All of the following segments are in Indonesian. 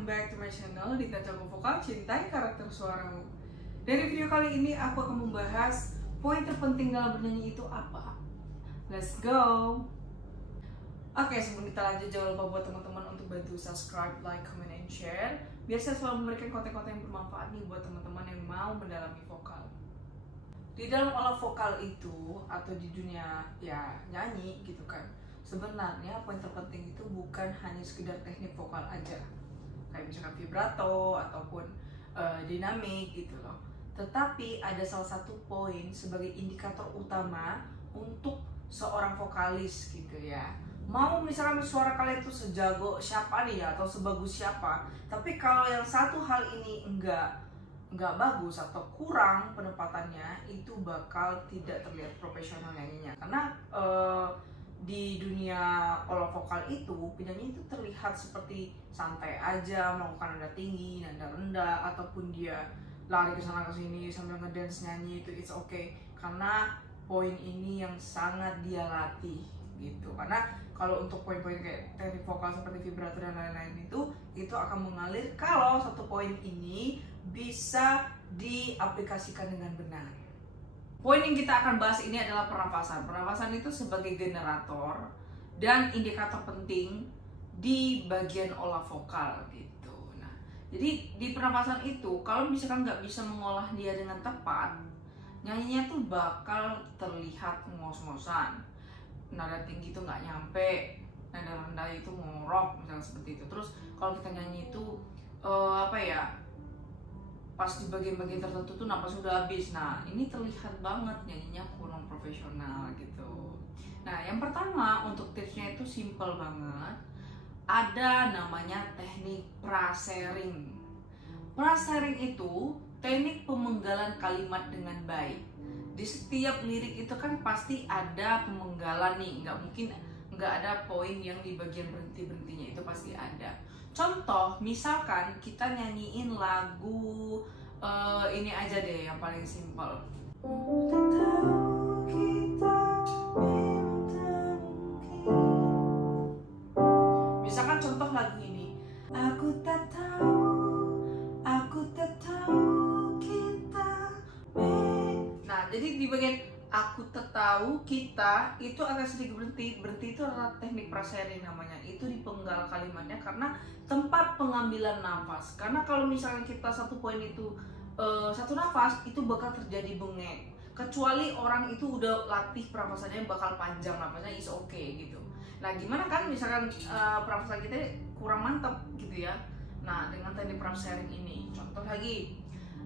welcome back to my channel Dita Jago Vokal, cintai karakter suaramu. Dari video kali ini aku akan membahas poin terpenting dalam bernyanyi itu apa. Let's go. Oke, sebelum kita lanjut, jangan lupa buat teman-teman untuk bantu subscribe, like, comment, and share biar saya selalu memberikan konten-konten yang bermanfaat nih buat teman-teman yang mau mendalami vokal. Di dalam olah vokal itu atau di dunia ya nyanyi gitu kan, sebenarnya poin terpenting itu bukan hanya sekedar teknik vokal aja, kayak misalkan vibrato ataupun dinamik gitu loh. Tetapi ada salah satu poin sebagai indikator utama untuk seorang vokalis gitu ya. Mau misalkan suara kalian tuh sejago siapa nih ya, atau sebagus siapa, tapi kalau yang satu hal ini enggak bagus atau kurang penempatannya, itu bakal tidak terlihat profesional nyanyinya. Karena di dunia olah vokal itu, penyanyi itu terlihat seperti santai aja, melakukan nada tinggi, nada rendah, ataupun dia lari ke sana ke sini sambil ngedance nyanyi, itu it's okay. Karena poin ini yang sangat dia latih gitu. Karena kalau untuk poin-poin kayak teknik vokal seperti vibrato dan lain-lain itu akan mengalir kalau satu poin ini bisa diaplikasikan dengan benar. Poin yang kita akan bahas ini adalah pernafasan. Pernafasan itu sebagai generator dan indikator penting di bagian olah vokal gitu. Nah, jadi di pernafasan itu kalau misalkan nggak bisa mengolah dia dengan tepat, nyanyinya tuh bakal terlihat ngos-ngosan. Nada tinggi itu nggak nyampe, nada rendah itu ngorok misalnya seperti itu. Terus kalau kita nyanyi itu pas di bagian-bagian tertentu tuh napas udah habis. Nah, ini terlihat banget nyanyinya kurang profesional gitu. Nah, yang pertama untuk tipsnya itu simple banget. Ada namanya teknik prasering. Prasering itu teknik pemenggalan kalimat dengan baik. Di setiap lirik itu kan pasti ada pemenggalan nih, nggak ada poin yang di bagian berhentinya, itu pasti ada. Contoh, misalkan kita nyanyiin lagu ini aja deh yang paling simpel. Misalkan contoh lagu ini, aku tak tahu kita. Nah, jadi di bagian aku tak tahu kita itu agak sedikit berhenti itu adalah teknik prasering namanya. Itu dipenggal kalimatnya karena tempat pengambilan nafas. Karena kalau misalnya kita satu poin itu satu nafas, itu bakal terjadi bengek. Kecuali orang itu udah latih pernafasannya bakal panjang, nafasnya is okay gitu. Nah, gimana kan misalkan pernafasan kita kurang mantap gitu ya. Nah, dengan teknik prasering ini, contoh lagi,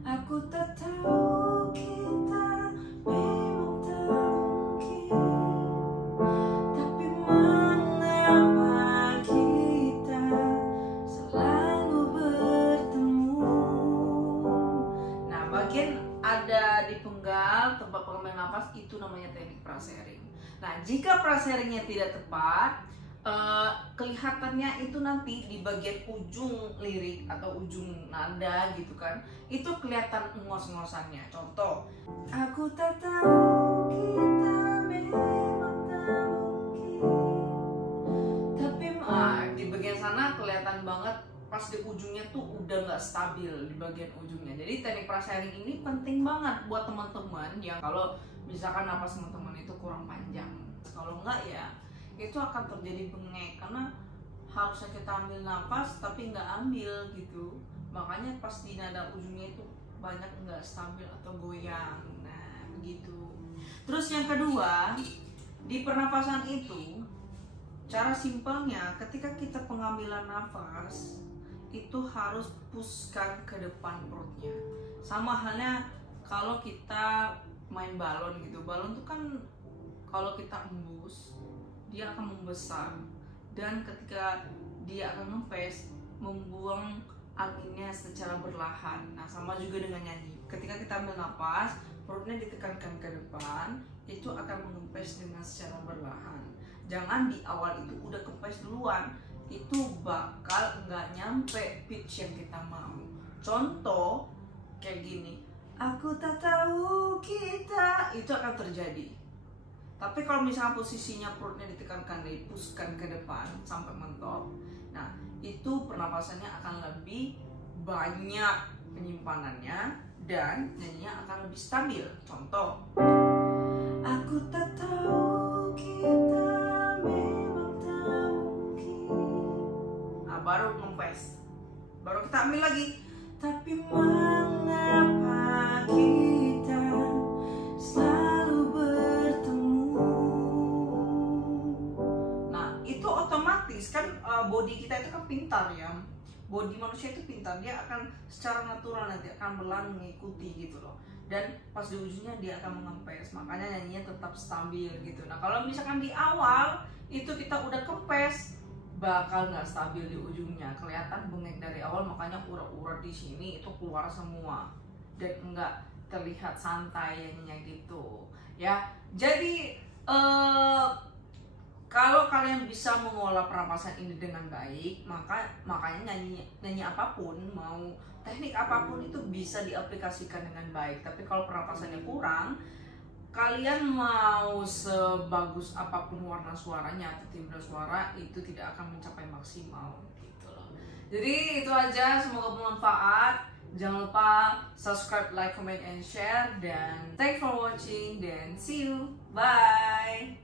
aku tak tahu kita memang tak mungkin, tapi mengapa kita selalu bertemu. Nah, bagian ada di penggal, tempat pengambilan nafas, itu namanya teknik prasering. Nah, jika praseringnya tidak tepat, kelihatannya itu nanti di bagian ujung lirik atau ujung nada gitu kan, itu kelihatan ngos-ngosannya. Contoh, aku tak tahu kita memang tak mungkin, tapi di bagian sana kelihatan banget pas di ujungnya tuh udah nggak stabil di bagian ujungnya. Jadi teknik prasering ini penting banget buat teman-teman yang kalau misalkan napas teman-teman itu kurang panjang. Kalau enggak ya itu akan terjadi bengek, karena harusnya kita ambil nafas tapi nggak ambil gitu. Makanya pas di nada ujungnya itu banyak nggak stabil atau goyang. Nah, begitu. Terus yang kedua, di pernafasan itu cara simpelnya ketika kita pengambilan nafas itu harus pushkan ke depan perutnya. Sama halnya kalau kita main balon gitu. Balon tuh kan kalau kita embus dia akan membesar, dan ketika dia akan ngempes, membuang anginnya secara berlahan. Nah, sama juga dengan nyanyi. Ketika kita ambil nafas, perutnya ditekankan ke depan, itu akan mengempes dengan secara berlahan. Jangan di awal itu udah kempes duluan, itu bakal nggak nyampe pitch yang kita mau. Contoh kayak gini, aku tak tahu kita, itu akan terjadi. Tapi kalau misalnya posisinya perutnya ditekankan, dipuskan ke depan sampai mentok, nah itu pernapasannya akan lebih banyak penyimpanannya dan nyanyinya akan lebih stabil. Contoh, aku tak tahu kita memang tak mungkin. Nah, baru ngempes, baru kita ambil lagi, tapi mengapa kita selalu bertemu. Nah, itu otomatis kan body kita itu kan pintar ya. Body manusia itu pintar, dia akan secara natural nanti akan berlalu mengikuti gitu loh. Dan pas di ujungnya dia akan mengempes, makanya nyanyinya tetap stabil gitu. Nah kalau misalkan di awal itu kita udah kempes, bakal nggak stabil di ujungnya, kelihatan bengek dari awal, makanya urat-urat di sini itu keluar semua dan nggak terlihat santai nyanyinya gitu ya. Jadi kalau kalian bisa mengolah pernapasan ini dengan baik, makanya nyanyi apapun, mau teknik apapun itu bisa diaplikasikan dengan baik. Tapi kalau pernapasannya kurang, kalian mau sebagus apapun warna suaranya atau timbre suara, itu tidak akan mencapai maksimal gitu loh. Jadi itu aja, semoga bermanfaat. Jangan lupa subscribe, like, comment, and share. Dan thanks for watching. Dan see you. Bye.